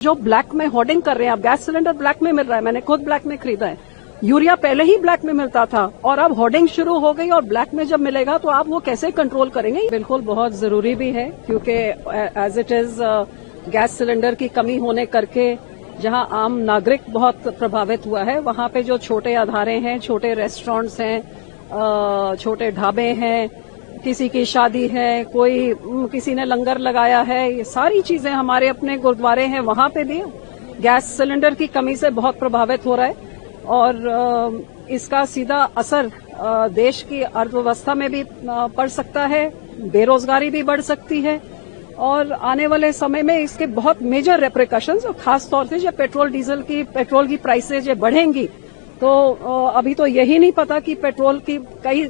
जो ब्लैक में होर्डिंग कर रहे हैं, अब गैस सिलेंडर ब्लैक में मिल रहा है, मैंने खुद ब्लैक में खरीदा है। यूरिया पहले ही ब्लैक में मिलता था और अब होर्डिंग शुरू हो गई और ब्लैक में जब मिलेगा तो आप वो कैसे कंट्रोल करेंगे? बिल्कुल बहुत जरूरी भी है, क्योंकि as it is gas cylinder की कमी होने करके जहां आम नागरिक बहुत प्रभावित हुआ है, वहां पे जो छोटे अदारे हैं, छोटे रेस्टोरेंट्स हैं, छोटे ढाबे हैं, किसी की शादी है, किसी ने लंगर लगाया है, ये सारी चीजें हमारे अपने गुरुद्वारे हैं, वहां पे भी गैस सिलेंडर की कमी से बहुत प्रभावित हो रहा है और इसका सीधा असर देश की अर्थव्यवस्था में भी पड़ सकता है, बेरोजगारी भी बढ़ सकती है और आने वाले समय में इसके बहुत मेजर रेप्रिकॉशंस, और खास तौर से जब पेट्रोल की प्राइसेज बढ़ेंगी तो अभी तो यही नहीं पता कि कई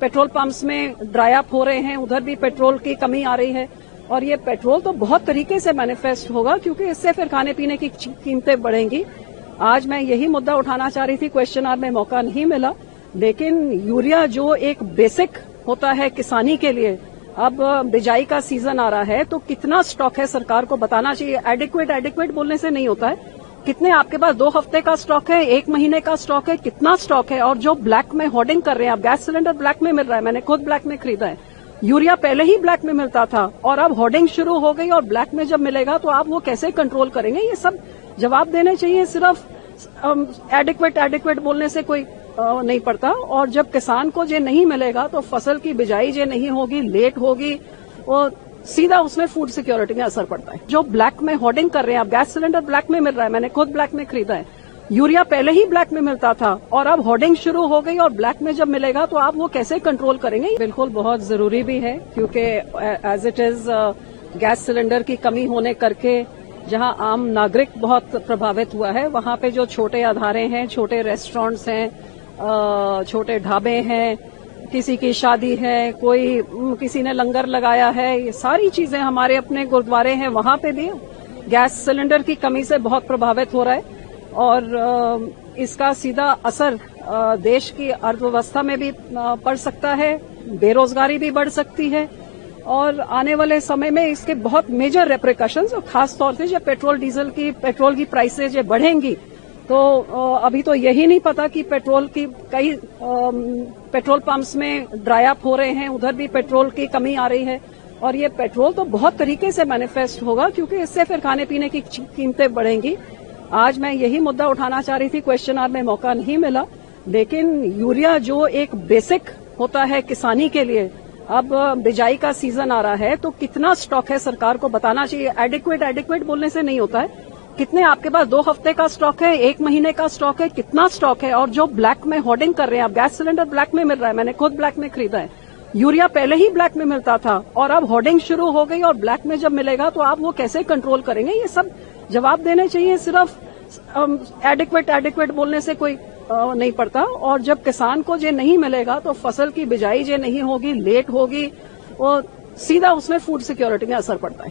पेट्रोल पंप्स में ड्राई अप हो रहे हैं, उधर भी पेट्रोल की कमी आ रही है और ये पेट्रोल तो बहुत तरीके से मैनिफेस्ट होगा, क्योंकि इससे फिर खाने पीने की कीमतें बढ़ेंगी। आज मैं यही मुद्दा उठाना चाह रही थी, क्वेश्चन आवर में मौका नहीं मिला, लेकिन यूरिया जो एक बेसिक होता है किसानी के लिए, अब बिजाई का सीजन आ रहा है तो कितना स्टॉक है सरकार को बताना चाहिए। एडिक्वेट बोलने से नहीं होता है, कितने आपके पास 2 हफ्ते का स्टॉक है, 1 महीने का स्टॉक है, कितना स्टॉक है। और जो ब्लैक में होर्डिंग कर रहे हैं, अब गैस सिलेंडर ब्लैक में मिल रहा है, मैंने खुद ब्लैक में खरीदा है। यूरिया पहले ही ब्लैक में मिलता था और अब होर्डिंग शुरू हो गई और ब्लैक में जब मिलेगा तो आप वो कैसे कंट्रोल करेंगे? ये सब जवाब देने चाहिए। सिर्फ एडिक्वेट बोलने से कोई नहीं पड़ता और जब किसान को जे नहीं मिलेगा तो फसल की बिजाई जे नहीं होगी, लेट होगी, वो सीधा उसमें फूड सिक्योरिटी में असर पड़ता है। जो ब्लैक में होर्डिंग कर रहे हैं, अब गैस सिलेंडर ब्लैक में मिल रहा है, मैंने खुद ब्लैक में खरीदा है। यूरिया पहले ही ब्लैक में मिलता था और अब होर्डिंग शुरू हो गई और ब्लैक में जब मिलेगा तो आप वो कैसे कंट्रोल करेंगे? बिल्कुल बहुत जरूरी भी है, क्योंकि as it is gas cylinder की कमी होने करके जहां आम नागरिक बहुत प्रभावित हुआ है, वहां पे जो छोटे अदारे हैं, छोटे रेस्टोरेंट्स हैं, छोटे ढाबे हैं, किसी की शादी है, किसी ने लंगर लगाया है, ये सारी चीजें हमारे अपने गुरुद्वारे हैं, वहां पे भी गैस सिलेंडर की कमी से बहुत प्रभावित हो रहा है और इसका सीधा असर देश की अर्थव्यवस्था में भी पड़ सकता है, बेरोजगारी भी बढ़ सकती है और आने वाले समय में इसके बहुत मेजर रेप्रिकॉशंस, और खास तौर से जब पेट्रोल की प्राइसेज बढ़ेंगी तो अभी तो यही नहीं पता कि कई पेट्रोल पंप्स में ड्राई अप हो रहे हैं, उधर भी पेट्रोल की कमी आ रही है और ये पेट्रोल तो बहुत तरीके से मैनिफेस्ट होगा, क्योंकि इससे फिर खाने पीने की कीमतें बढ़ेंगी। आज मैं यही मुद्दा उठाना चाह रही थी, क्वेश्चन आवर में मौका नहीं मिला, लेकिन यूरिया जो एक बेसिक होता है किसानी के लिए, अब बिजाई का सीजन आ रहा है तो कितना स्टॉक है सरकार को बताना चाहिए। एडिक्वेट बोलने से नहीं होता है, कितने आपके पास 2 हफ्ते का स्टॉक है, 1 महीने का स्टॉक है, कितना स्टॉक है। और जो ब्लैक में होर्डिंग कर रहे हैं, अब गैस सिलेंडर ब्लैक में मिल रहा है, मैंने खुद ब्लैक में खरीदा है। यूरिया पहले ही ब्लैक में मिलता था और अब होर्डिंग शुरू हो गई और ब्लैक में जब मिलेगा तो आप वो कैसे कंट्रोल करेंगे? ये सब जवाब देने चाहिए। सिर्फ एडिक्वेट बोलने से कोई नहीं पड़ता और जब किसान को जे नहीं मिलेगा तो फसल की बिजाई जे नहीं होगी, लेट होगी, वो सीधा उसमें फूड सिक्योरिटी में असर पड़ता है।